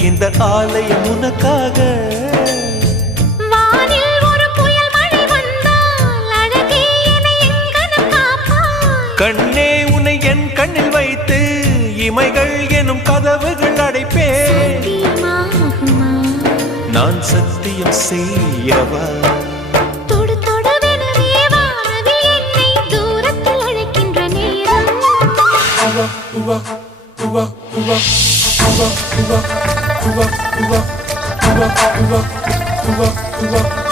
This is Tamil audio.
இந்த ஆலயம் உனக்காக. மழை வந்தால் அழகே என்னை எங்கனம் காப்பாய் கண்ணே உன்னை என் கண்ணில் வைத்து இமைகள் எனும் கதவுகள் தீமாகுமா நான் சத்தியம் செய்யவா? 우와 우와 우와 우와 우와 우와 우와 우와